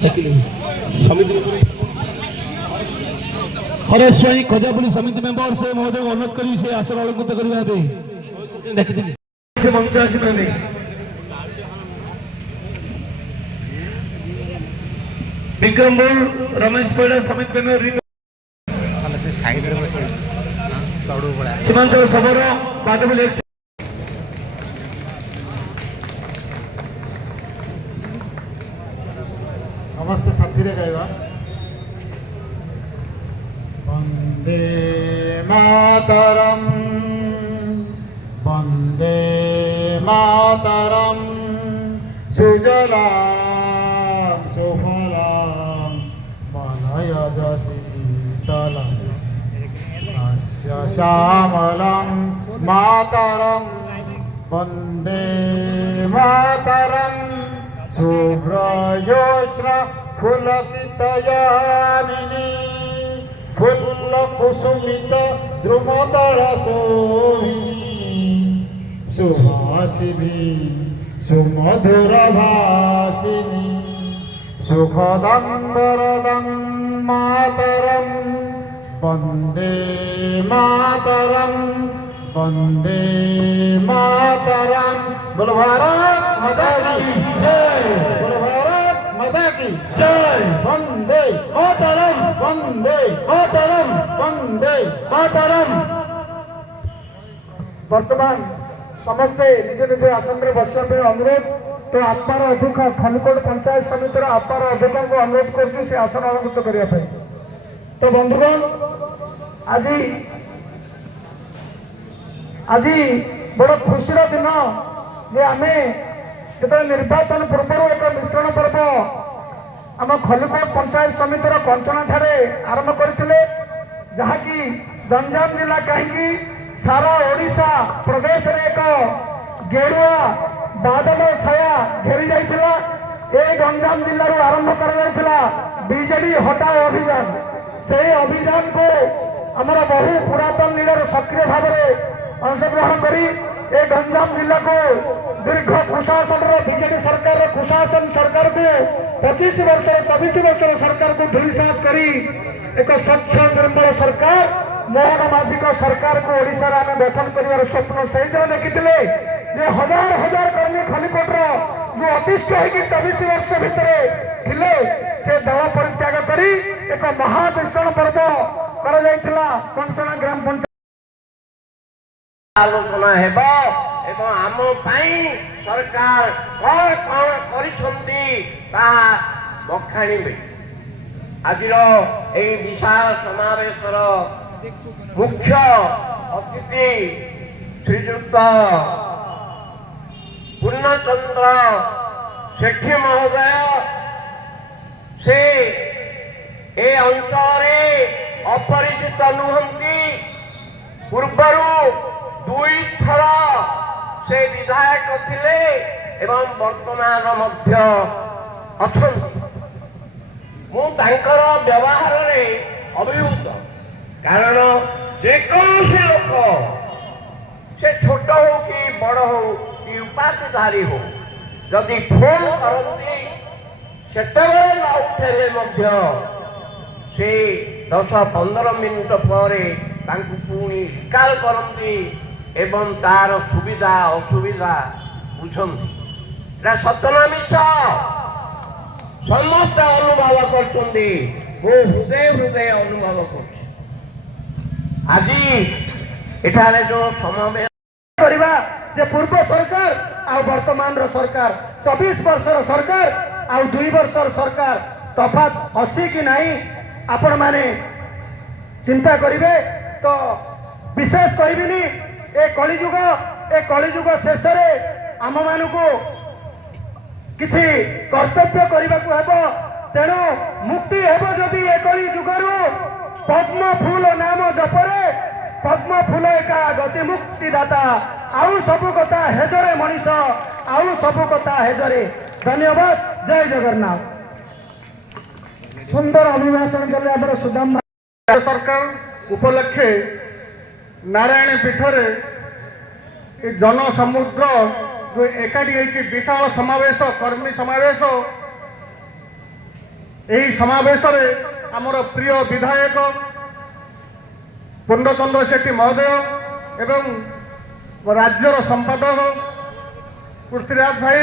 हरेश स्वाई खजापुरी समिति मेंबर से महोदय को अनुरोध करी से आसन अलंकृत करने मंच आसने विक्रमपुर रमेश पैड़ा समिति मेंबर सीमांचल सबर बादबुल समस्त साथी रे गाइबा वंदे मातरम वंदे मातरम सुजलां सुफलां वनयज शीतलं सस्य श्यामलं मातरं वंदे मातरं शुभ्रयोत्स्ना फुलकितयामिनी फुल्ल कुसुमित द्रुमदल शोभिनी सुहासिनी सुमधुर भासिनी सुखदं वरदं मातरं वन्दे मातरं वन्दे मातरं। बोलो भारत माता की जय, बोलो भारत माता की जय। वन्दे मातरं वन्दे मातरं वन्दे मातरं। वर्तमान समस्ते निज निज आसन में बसवा पे अनुरोध तो आत्मार अध्यक्ष खलिकोट पंचायत समिति आत्मार अध्यक्ष को अनुरोध करके से आसन अलंकृत करने। तो बंधुगण आज आज बड़ खुशी दिन जे आम जो निर्वाचन पूर्व एक मिश्रण पर्व आम खलिकोट पंचायत समिति कंचना ठारे आरंभ करते जहाँकि गंजाम जिला कहीं सारा ओडिशा प्रदेश रे एक गेरुआ बादल छाया घेरी जाइथिला। ए गंजाम जिल्ला रो आरंभ करा बीजेडी हटाओ अभियान। से अभियान को आमर बहु पुरातन लीडर सक्रिय भाव में अंशग्रहण करी ए गंजाम जिला को दीर्घ कुशासन बीजेडी सरकार कुशासन सरकार को 25 वर्ष 24 वर्ष सरकार को धूलिसात करी एक स्वच्छ निर्मल सरकार मोहन माझी सरकार को ओडिशा आम गठन कर स्वप्न से देखी हजार हजार कर्मी खलिकोट जो अतिष्ठ हो 24 वर्ष भितर थे से दल परित्याग कर एक महामिश्रण पर्व कंचना ग्राम पंचायत आलोचना आम सरकार कौन कौन कर आज विशाल समावेश मुख्य अतिथि श्रीजुक्त पूर्णचंद्र सेठी महोदय से ए अंचल अपरिचित नुहंती। पूर्वरु 2 थर से विधायक थिले एवं वर्तमान मध्य अछंती। मु तांकर व्यवहार रे अभिभूत कारण जेकोसी लोक से छोट हो कि बड़ हो कि उपाधिधारी हो जदि फोन करती से न उठेले से 10-15 मिनिट पर पुणी रिकाल करती एवं तार सुविधा असुविधा बुझंती। सतना मिछ समस्त अनुभव करते हृदय हृदय अनुभव कर आज एठारे जो समावेश करवा जे पूर्व सरकार आ वर्तमान सरकार 24 वर्षर सरकार आ 2 वर्षर सरकार तफात अच्छी कि नहीं आपण माने चिंता करिवे। तो विशेष कहबिनी ए कलिजुग शेष आम मान को किसी कर्तव्य करने को हेब। तेणु मुक्ति हेब जदि ए कलिजुगरु पद्म फूल नाम जपरे पद्म फूल एका गति मुक्ति दाता आउ सब कथा हेजरे मनीष आउ सब कथा हेजरे। धन्यवाद। जय जगन्नाथ। सुंदर अभिभाषण कले आम सुदाम सरकार उपलक्षे नारायण पीठरे जन समुद्र जो एकाठी विशाल समावेश कर्मी समावेश ଏହି ସମାବେଶରେ ଆମର ପ୍ରିୟ ବିଧାୟକ ପୂର୍ଣ୍ଣଚନ୍ଦ୍ର ସେଠୀ ମହୋଦୟ ଏବଂ ରାଜ୍ୟର ସମ୍ପାଦକ ପୃଥ୍ୱୀରାଜ ଭାଇ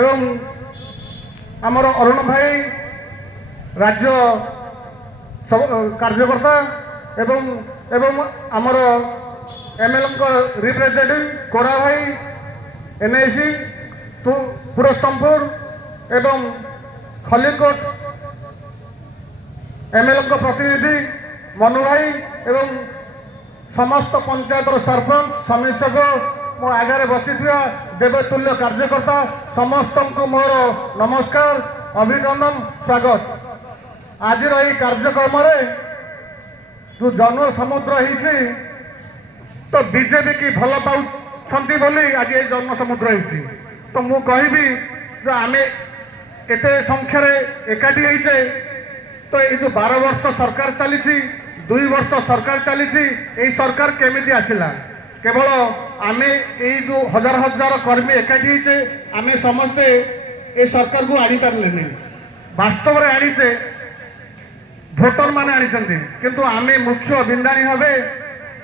ଏବଂ ଆମର ଅରୁଣ ଭାଇ ରାଜ୍ୟ କାର୍ଯ୍ୟକର୍ତ୍ତା ଏବଂ ଏବଂ ଆମର ଏମଏଲଏଙ୍କ ରିପ୍ରେଜେଣ୍ଟେଟିଭ କୋଡ଼ା ଭାଇ ଏନ୍ଆଇସି ପୁରସ୍ତମପୁର ଏବଂ ଖଲିକୋଟ ଏମଏଲଏଙ୍କ ପ୍ରତିନିଧି ମନୁ ଭାଇ ଏବଂ ସମସ୍ତ ପଞ୍ଚାୟତର ସରପଞ୍ଚ ସମିଶକ ମୋ ଆଗରେ ବସିଥିବା ଦେବତୁଲ୍ୟ କାର୍ଯ୍ୟକର୍ତ୍ତା ସମସ୍ତଙ୍କୁ ମୋର ନମସ୍କାର ଅଭିନନ୍ଦନ ସ୍ୱାଗତ। ଆଜିର ଏହି କାର୍ଯ୍ୟକ୍ରମରେ ଯେଉଁ ଜନ ସମୁଦ୍ର ହେଇଛି ତ ବିଜେପି କି ଭଲ ପାଉଛନ୍ତି ବୋଲି ଆଜି ଏହି ଜନ ସମୁଦ୍ର ହେଇଛି। ତ ମୁଁ କହିବି ଯେ ଆମେ କେତେ ସଂଖ୍ୟାରେ ଏକାଠି ହେଇଛେ ତ ଏଇ ଯେଉଁ 12 ବର୍ଷ ସରକାର ଚାଲିଛି 2 ବର୍ଷ ସରକାର ଚାଲିଛି ଏହି ସରକାର କେମିତି ଆସିଲା କେବଳ ଆମେ ଏଇ ଯେଉଁ ହଜାର ହଜାର କର୍ମୀ ଏକାଠି ହେଇଛେ ଆମେ ସମସ୍ତେ ଏ ସରକାରକୁ ଆଣିପାରିଲେନି ବାସ୍ତବରେ ଆଣିଛେ ଭୋଟର ମାନେ ଆଣିଛନ୍ତି କିନ୍ତୁ ଆମେ ମୁଖ୍ୟ ବିନ୍ଦାଣୀ ଭାବେ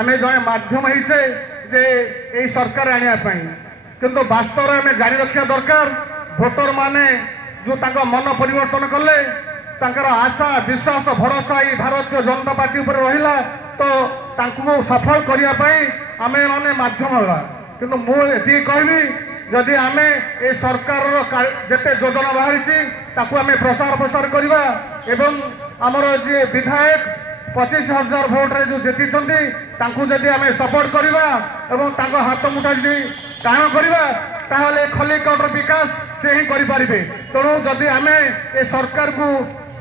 ଆମେ ଜଣେ ମାଧ୍ୟମ ହେଇଛେ ଯେ ଏଇ ସରକାର ଆଣିବା ପାଇଁ କିନ୍ତୁ ବାସ୍ତବରେ ଆମେ ଜାଣି ରଖିବା ଦରକାର ଭୋଟର ମାନେ ଯେଉଁ ତାଙ୍କ ମନ ପରିବର୍ତ୍ତନ କଲେ ତାଙ୍କର ଆଶା ବିଶ୍ୱାସ ଭରସା ଏଇ ଭାରତୀୟ ଜନତା ପାର୍ଟି ଉପରେ ରହିଲା ତ ତାଙ୍କୁ ସଫଳ କରିବା ପାଇଁ ଆମେ ମାନେ ମାଧ୍ୟମ ହେବା କିନ୍ତୁ ମୁଁ ଏତିକି କହିବି ଯଦି ଆମେ ଏ ସରକାରର ଯେତେ ଯୋଜନା ବାହାରିଛି ତାକୁ ଆମେ ପ୍ରସାର କରିବା ଏବଂ ଆମର ଯିଏ ବିଧାୟକ 25,000 ଭୋଟରେ ଯେଉଁ ଜିତିଛନ୍ତି ତାଙ୍କୁ ଯଦି ଆମେ ସପୋର୍ଟ କରିବା ଏବଂ ତାଙ୍କ ହାତ ମୁଠା ଯଦି ଟାଣ କରିବା ତାହେଲେ ଖଲିକୋଟର ବିକାଶ ସେ ହିଁ କରିପାରିବେ। ତେଣୁ ଯଦି ଆମେ ଏ ସରକାରକୁ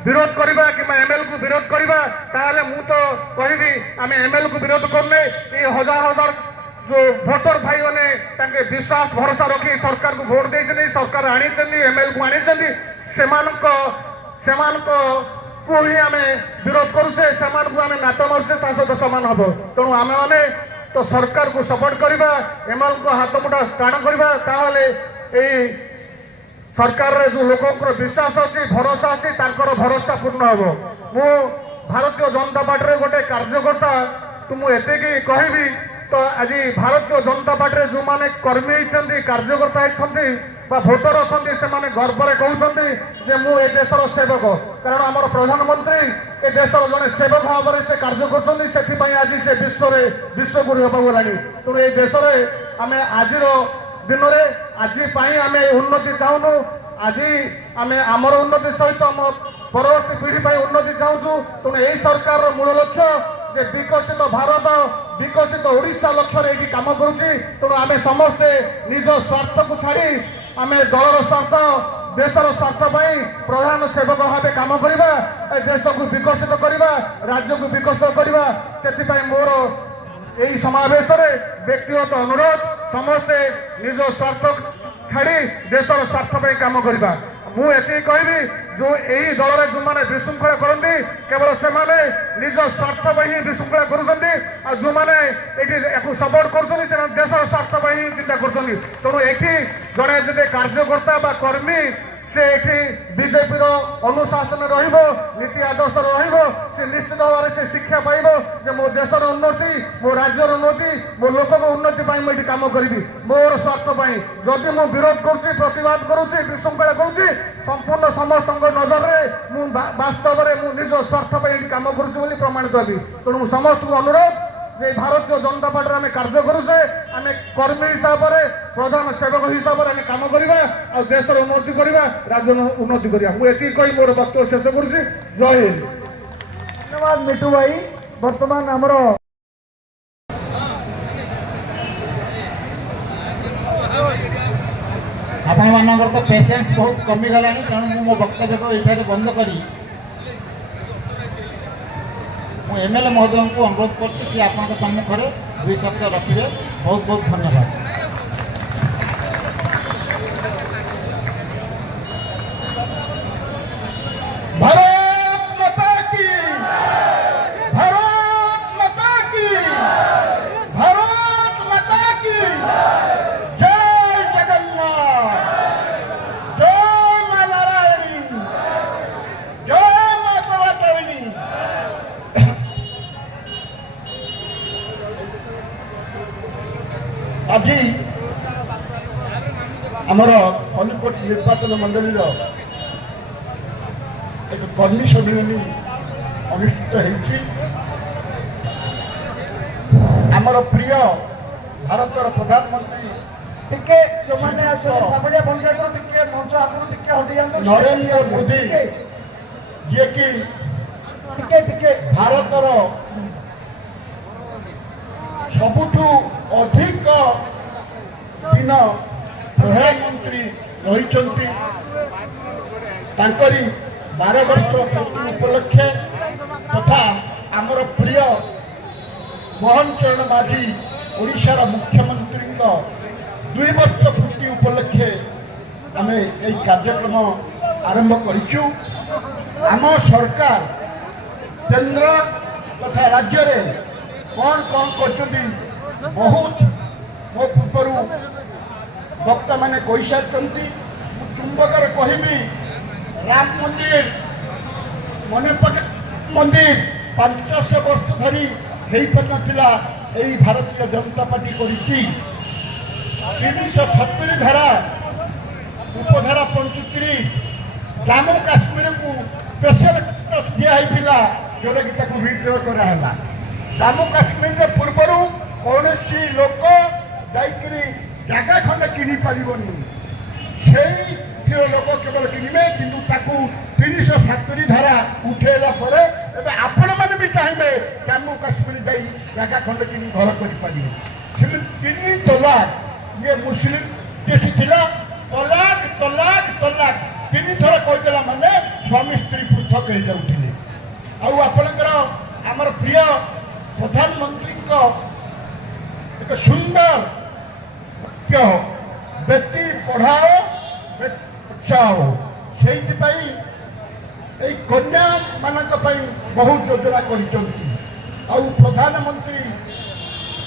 ବିରୋଧ କରିବା କିମ୍ବା ଏମଏଲଏକୁ ବିରୋଧ କରିବା ତାହେଲେ ମୁଁ ତ କହିବି ଆମେ ଏମଏଲଏକୁ ବିରୋଧ କରୁନେ ଏ ହଜାର ହଜାର ଯେଉଁ ଭୋଟର ଭାଇମାନେ ତାଙ୍କେ ବିଶ୍ୱାସ ଭରସା ରଖି ସରକାରକୁ ଭୋଟ ଦେଇଛନ୍ତି ସରକାର ଆଣିଛନ୍ତି ଏମଏଲଏକୁ ଆଣିଛନ୍ତି ସେମାନଙ୍କୁ ହିଁ ଆମେ ବିରୋଧ କରୁଛେ ସେମାନଙ୍କୁ ଆମେ ନାଟ ମାରୁଛେ ତା ସହିତ ସମାନ ହବ। ତେଣୁ ଆମେମାନେ ତ ସରକାରକୁ ସପୋର୍ଟ କରିବା ଏମଏଲଏଙ୍କ ହାତ ମୁଠା ଟାଣ କରିବା ତାହେଲେ ଏଇ ସରକାରରେ ଯେଉଁ ଲୋକଙ୍କର ବିଶ୍ୱାସ ଅଛି ଭରସା ଅଛି ତାଙ୍କର ଭରସା ପୂର୍ଣ୍ଣ ହେବ। ମୁଁ ଭାରତୀୟ ଜନତା ପାର୍ଟିରେ ଗୋଟେ କାର୍ଯ୍ୟକର୍ତ୍ତା ତ ମୁଁ ଏତିକି କହିବି ତ ଆଜି ଭାରତୀୟ ଜନତା ପାର୍ଟିରେ ଯେଉଁମାନେ କର୍ମୀ ହେଇଛନ୍ତି କାର୍ଯ୍ୟକର୍ତ୍ତା ହେଇଛନ୍ତି ବା ଭୋଟର ଅଛନ୍ତି ସେମାନେ ଗର୍ବରେ କହୁଛନ୍ତି ଯେ ମୁଁ ଏ ଦେଶର ସେବକ କାରଣ ଆମର ପ୍ରଧାନମନ୍ତ୍ରୀ ଏ ଦେଶର ଜଣେ ସେବକ ଭାବରେ ସେ କାର୍ଯ୍ୟ କରୁଛନ୍ତି ସେଥିପାଇଁ ଆଜି ସେ ବିଶ୍ୱଗୁରୁ ହେବାକୁ ଗଲାଣି। ତେଣୁ ଏ ଦେଶରେ ଆମେ ଆଜିର ଦିନରେ ଆଜି ପାଇଁ ଆମେ ଉନ୍ନତି ଚାହୁଁନୁ ଆଜି ଆମେ ଆମର ଉନ୍ନତି ସହିତ ଆମ ପରବର୍ତ୍ତୀ ପିଢ଼ି ପାଇଁ ଉନ୍ନତି ଚାହୁଁଛୁ। ତେଣୁ ଏହି ସରକାରର ମୂଳ ଲକ୍ଷ୍ୟ ଯେ ବିକଶିତ ଭାରତ ବିକଶିତ ଓଡ଼ିଶା ଲକ୍ଷ୍ୟରେ ଏଠି କାମ କରୁଛି। ତେଣୁ ଆମେ ସମସ୍ତେ ନିଜ ସ୍ୱାର୍ଥକୁ ଛାଡ଼ି ଆମେ ଦଳର ସ୍ୱାର୍ଥ ଦେଶର ସ୍ୱାର୍ଥ ପାଇଁ ପ୍ରଧାନ ସେବକ ଭାବେ କାମ କରିବା ଏ ଦେଶକୁ ବିକଶିତ କରିବା ରାଜ୍ୟକୁ ବିକଶିତ କରିବା। ସେଥିପାଇଁ ମୋର ଏହି ସମାବେଶରେ ବ୍ୟକ୍ତିଗତ ଅନୁରୋଧ ସମସ୍ତେ ନିଜ ସ୍ୱାର୍ଥ ଛାଡ଼ି ଦେଶର ସ୍ୱାର୍ଥ ପାଇଁ କାମ କରିବା। ମୁଁ ଏତିକି କହିବି ଯେଉଁ ଏହି ଦଳରେ ଯେଉଁମାନେ ବିଶୃଙ୍ଖଳା କରନ୍ତି କେବଳ ସେମାନେ ନିଜ ସ୍ୱାର୍ଥ ପାଇଁ ହିଁ ବିଶୃଙ୍ଖଳା କରୁଛନ୍ତି ଆଉ ଯେଉଁମାନେ ଏଠି ୟାକୁ ସପୋର୍ଟ କରୁଛନ୍ତି ସେମାନେ ଦେଶର ସ୍ୱାର୍ଥ ପାଇଁ ହିଁ ଚିନ୍ତା କରୁଛନ୍ତି। ତେଣୁ ଏଠି ଜଣେ ଯଦି କାର୍ଯ୍ୟକର୍ତ୍ତା ବା କର୍ମୀ ସେ ଏଠି ବିଜେପିର ଅନୁଶାସନ ରହିବ ନୀତି ଆଦର୍ଶରେ ରହିବ ସେ ନିଶ୍ଚିତ ଭାବରେ ସେ ଶିକ୍ଷା ପାଇବ ଯେ ମୋ ଦେଶର ଉନ୍ନତି ମୋ ରାଜ୍ୟର ଉନ୍ନତି ମୋ ଲୋକଙ୍କ ଉନ୍ନତି ପାଇଁ ମୁଁ ଏଠି କାମ କରିବି ମୋର ସ୍ୱାର୍ଥ ପାଇଁ। ଯଦି ମୁଁ ବିରୋଧ କରୁଛି ପ୍ରତିବାଦ କରୁଛି ବିଶୃଙ୍ଖଳା କରୁଛି ସମ୍ପୂର୍ଣ୍ଣ ସମସ୍ତଙ୍କ ନଜରରେ ମୁଁ ବାସ୍ତବରେ ମୁଁ ନିଜ ସ୍ୱାର୍ଥ ପାଇଁ ଏଠି କାମ କରୁଛି ବୋଲି ପ୍ରମାଣିତ ହେବି। ତେଣୁ ମୁଁ ସମସ୍ତଙ୍କୁ ଅନୁରୋଧ যে ভারতীয় জনতা পার্টির আমি কার্য করুছে আমি কর্মী হিসাবে প্রধান সেবক হিসাবে আমি কাম করা আর দেশের উন্নতি করা রাজ্যের উন্নতি করা মু এটি কই মোর বক্তব্য শেষ করছি। জয় হিন্দ। ধন্যবাদ মিটু ভাই। বর্তমান আমার ଆପଣମାନଙ୍କର ତ ପେସେନ୍ସ ବହୁତ କମିଗଲାଣି ତେଣୁ ମୁଁ ମୋ ବକ୍ତବ୍ୟକୁ ଏଠାରେ ବନ୍ଦ କରି ମୁଁ ଏମଏଲଏ ମହୋଦୟଙ୍କୁ ଅନୁରୋଧ କରୁଛି ସେ ଆପଣଙ୍କ ସମ୍ମୁଖରେ 2 ଶବ୍ଦ ରଖିବେ। ବହୁତ ବହୁତ ଧନ୍ୟବାଦ। ବରକୋଟ ନିର୍ବାଚନ ମଣ୍ଡଳୀର ଏକ କର୍ମୀ ସମ୍ମିଳନୀ ଅନୁଷ୍ଠିତ ହେଇଛି। ଆମର ପ୍ରିୟ ଭାରତର ପ୍ରଧାନମନ୍ତ୍ରୀ ଟିକେ ଯୋଉମାନେ ଅଛନ୍ତି ସାବଳିଆ ପଞ୍ଚାୟତର ଟିକେ ମଞ୍ଚ ଆଗରୁ ଟିକେ ହଟି ଯାଆନ୍ତୁ। ନରେନ୍ଦ୍ର ମୋଦି ଯିଏକି ଟିକେ ଟିକେ ଭାରତର ସବୁଠୁ ଅଧିକ ଦିନ ପ୍ରଧାନମନ୍ତ୍ରୀ ରହିଛନ୍ତି, ତାଙ୍କରି 12 ବର୍ଷ ପୂର୍ତ୍ତି ଉପଲକ୍ଷେ ତଥା ଆମର ପ୍ରିୟ ମୋହନ ଚରଣ ମାଝୀ ଓଡ଼ିଶାର ମୁଖ୍ୟମନ୍ତ୍ରୀଙ୍କ 2 ବର୍ଷ ପୂର୍ତ୍ତି ଉପଲକ୍ଷେ ଆମେ ଏହି କାର୍ଯ୍ୟକ୍ରମ ଆରମ୍ଭ କରିଛୁ। ଆମ ସରକାର କେନ୍ଦ୍ର ତଥା ରାଜ୍ୟରେ କ'ଣ କ'ଣ କରୁଛନ୍ତି ବହୁତ ମୋ ପୂର୍ବରୁ ବକ୍ତାମାନେ କହିସାରିଛନ୍ତି। ମୁଁ ଚୁମ୍ବକରେ କହିବି, ରାମ ମନ୍ଦିର ମନେ ପକେ ମନ୍ଦିର 500 ବର୍ଷ ଧରି ହେଇପାରିନଥିଲା, ଏହି ଭାରତୀୟ ଜନତା ପାର୍ଟି କରିଛି। 370 ଧାରା ଉପଧାରା 35 ଜାମ୍ମୁ କାଶ୍ମୀରକୁ ସ୍ପେଶାଲ ଷ୍ଟାଟସ୍ ଦିଆହେଇଥିଲା, ଯେଉଁଟାକି ତାକୁ ରିଡ୍ର କରାହେଲା। ଜାମ୍ମୁ କାଶ୍ମୀରରେ ପୂର୍ବରୁ କୌଣସି ଲୋକ ଯାଇକରି ଜାଗା ଖଣ୍ଡେ କିଣିପାରିବନି, ସେଇଥିର ଲୋକ କେବଳ କିଣିବେ। କିନ୍ତୁ ତାକୁ 370 ଧାରା ଉଠେଇଲା ପରେ ଏବେ ଆପଣମାନେ ବି ଚାହିଁବେ ଜାମ୍ମୁ କାଶ୍ମୀର ଯାଇ ଜାଗା ଖଣ୍ଡେ କିଣି ଘର କରିପାରିବେ। ସେମିତି 3 ତଲାକ ଇଏ ମୁସଲିମ ଦେଶ ଥିଲା, ତଲାକ ତଲାକ ତଲାକ 3 ଥର କହିଦେଲା ମାନେ ସ୍ୱାମୀ ସ୍ତ୍ରୀ ପୃଥକ ହେଇଯାଉଥିଲେ। ଆଉ ଆପଣଙ୍କର ଆମର ପ୍ରିୟ ପ୍ରଧାନମନ୍ତ୍ରୀଙ୍କ ଏକ ସୁନ୍ଦର ବାକ୍ୟ, ବେଟି ପଢ଼ାଅ ବଚାଓ। ସେଇଥିପାଇଁ এই କନ୍ୟାମାନଙ୍କ ପାଇଁ ବହୁତ ଯୋଜନା କରିଛନ୍ତି। ଆଉ ପ୍ରଧାନମନ୍ତ୍ରୀ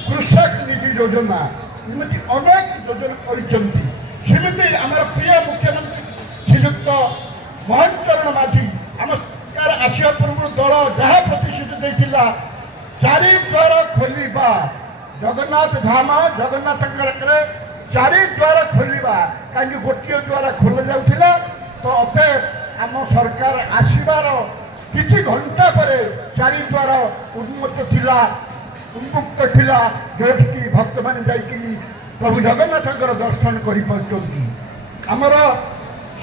କୃଷକ ନିଧି ଯୋଜନା, ଏମିତି ଅନେକ ଯୋଜନା କରିଛନ୍ତି। ସେମିତି ଆମର ପ୍ରିୟ ମୁଖ୍ୟମନ୍ତ୍ରୀ ଶ୍ରୀଯୁକ୍ତ ମୋହନ ଚରଣ ମାଝୀ ଆମ ସରକାର ଆସିବା ପୂର୍ବରୁ ଦଳ ଯାହା ପ୍ରତିଶ୍ରୁତି ଦେଇଥିଲା, 4 ଦ୍ୱାର ଖୋଲିବା, ଜଗନ୍ନାଥ ଧାମ ଜଗନ୍ନାଥଙ୍କର 4 ଦ୍ୱାର ଖୋଲିବା, କାହିଁକି ଗୋଟିଏ ଦ୍ୱାର ଖୋଲା ଯାଉଥିଲା। ତ ଅତଏବ ଆମ ସରକାର ଆସିବାର କିଛି ଘଣ୍ଟା ପରେ 4 ଦ୍ୱାର ଉନ୍ମୁକ୍ତ ଥିଲା, ଯେଉଁଠିକି ଭକ୍ତମାନେ ଯାଇକରି ପ୍ରଭୁ ଜଗନ୍ନାଥଙ୍କର ଦର୍ଶନ କରିପାରୁଛନ୍ତି। ଆମର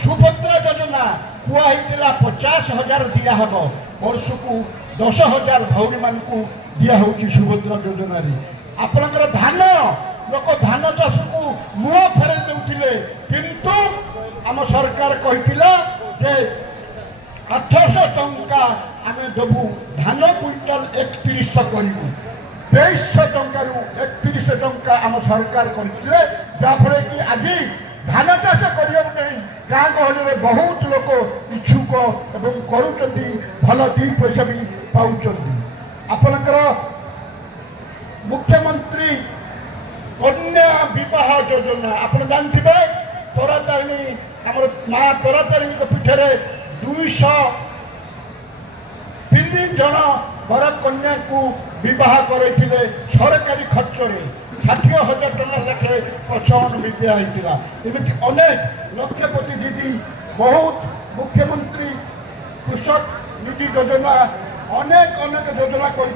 ସୁଭଦ୍ରା ଯୋଜନା କୁହାହେଇଥିଲା 50,000 ଦିଆହେବ, ବର୍ଷକୁ 10,000 ଭଉଣୀମାନଙ୍କୁ ଦିଆହେଉଛି ସୁଭଦ୍ରା ଯୋଜନାରେ। ଆପଣଙ୍କର ଧାନ, ଲୋକ ଧାନ ଚାଷକୁ ମୁହଁ ଫେରାଇ ଦେଉଥିଲେ, କିନ୍ତୁ ଆମ ସରକାର କହିଥିଲା ଯେ 800 ଟଙ୍କା ଆମେ ଦେବୁ, ଧାନ କୁଇଣ୍ଟାଲ 3100 କରିବୁ। 2300 ଟଙ୍କାରୁ 3100 ଟଙ୍କା ଆମ ସରକାର କରିଥିଲେ, ଯାହାଫଳରେ କି ଆଜି ଧାନ ଚାଷ କରିବା ପାଇଁ ଗାଁ ଗହଳିରେ ବହୁତ ଲୋକ ଇଚ୍ଛୁକ ଏବଂ କରୁଛନ୍ତି, ଭଲ 2 ପଇସା ବି ପାଉଛନ୍ତି। ଆପଣଙ୍କର ମୁଖ୍ୟମନ୍ତ୍ରୀ କନ୍ୟା ବିବାହ ଯୋଜନା ଆପଣ ଜାଣିଥିବେ, ତୋରାତାରିଣୀ ଆମର ମା ତୋରାତାରିଣୀଙ୍କ ପୀଠରେ 203 ଜଣ ବର କନ୍ୟାକୁ ବିବାହ କରାଇଥିଲେ ସରକାରୀ ଖର୍ଚ୍ଚରେ। 60,000 ଟଙ୍କା ଲେଖେ ପ୍ରୋତ୍ସାହନ ବି ଦିଆହେଇଥିଲା। ଏମିତି ଅନେକ ଲକ୍ଷପତି ଦିଦି, ବହୁତ ମୁଖ୍ୟମନ୍ତ୍ରୀ କୃଷକ ନିଧି ଯୋଜନା, ଅନେକ ଯୋଜନା କରି